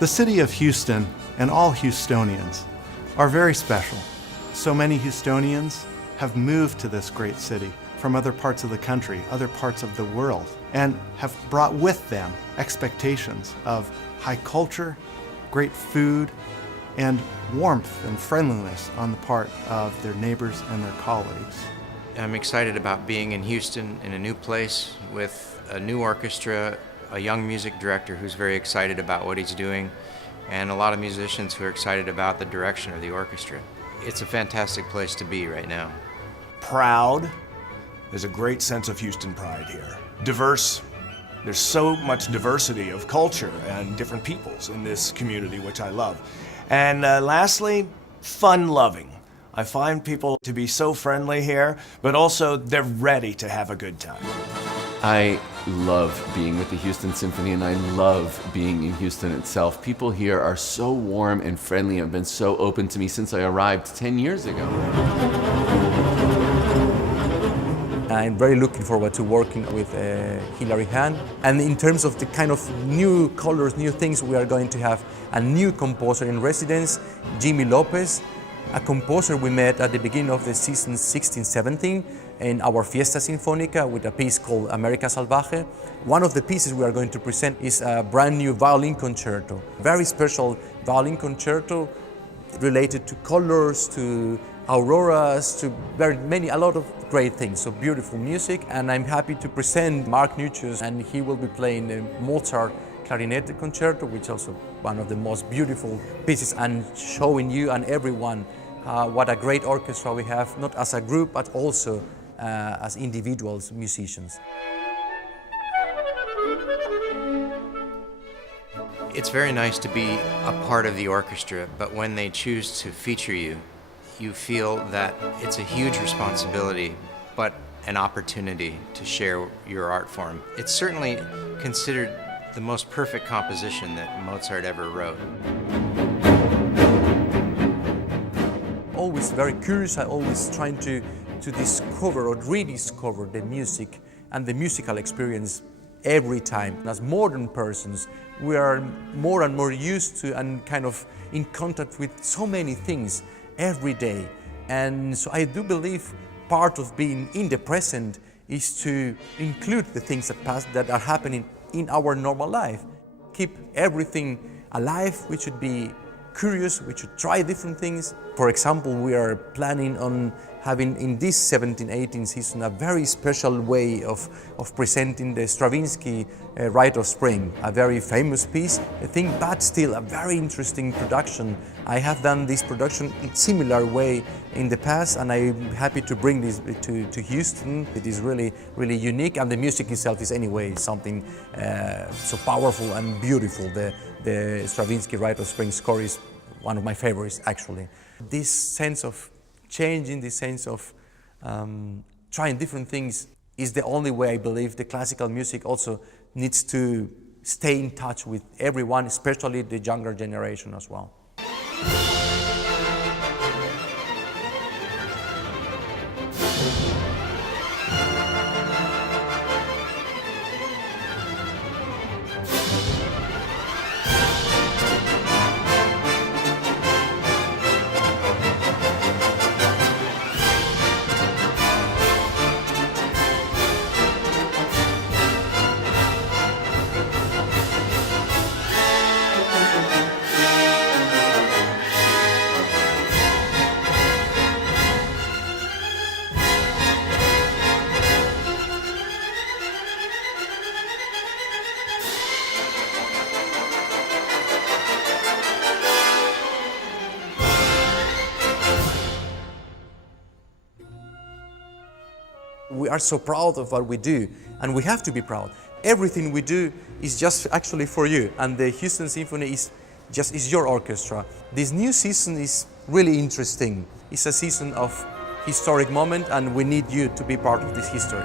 The city of Houston and all Houstonians are very special. So many Houstonians have moved to this great city from other parts of the country, other parts of the world, and have brought with them expectations of high culture, great food, and warmth and friendliness on the part of their neighbors and their colleagues. I'm excited about being in Houston in a new place with a new orchestra, a young music director who's very excited about what he's doing, and a lot of musicians who are excited about the direction of the orchestra. It's a fantastic place to be right now. Proud. There's a great sense of Houston pride here. Diverse. There's so much diversity of culture and different peoples in this community, which I love. And lastly, fun-loving. I find people to be so friendly here, but also they're ready to have a good time. I love being with the Houston Symphony, and I love being in Houston itself. People here are so warm and friendly and have been so open to me since I arrived 10 years ago. I'm very looking forward to working with Hilary Hahn. And in terms of the kind of new colors, new things, we are going to have a new composer in residence, Jimmy Lopez, a composer we met at the beginning of the season 16-17 in our Fiesta Sinfónica with a piece called America Salvaje. One of the pieces we are going to present is a brand new violin concerto, very special violin concerto related to colors, to auroras, to a lot of great things. So beautiful music, and I'm happy to present Mark Nuccius, and he will be playing the Mozart Clarinet Concerto, which is also one of the most beautiful pieces, and showing you and everyone what a great orchestra we have, not as a group, but also as individuals, musicians. It's very nice to be a part of the orchestra, but when they choose to feature you, you feel that it's a huge responsibility, but an opportunity to share your art form. It's certainly considered the most perfect composition that Mozart ever wrote. Always very curious, I always trying to discover or rediscover the music and the musical experience every time. As modern persons, we are more and more used to and kind of in contact with so many things every day. And so I do believe part of being in the present is to include the things that are happening in our normal life. Keep everything alive. We should be curious, we should try different things. For example, we are planning on having in this 17-18 season a very special way of presenting the Stravinsky Rite of Spring, a very famous piece, I think, but still a very interesting production. I have done this production in a similar way in the past, and I'm happy to bring this to Houston. It is really, really unique, and the music itself is anyway something so powerful and beautiful. The Stravinsky Rite of Spring score is one of my favorites, actually. This sense of changing, this sense of trying different things is the only way I believe the classical music also needs to stay in touch with everyone, especially the younger generation as well. We are so proud of what we do, and we have to be proud. Everything we do is just actually for you, and the Houston Symphony is your orchestra. This new season is really interesting. It's a season of historic moment, and we need you to be part of this history.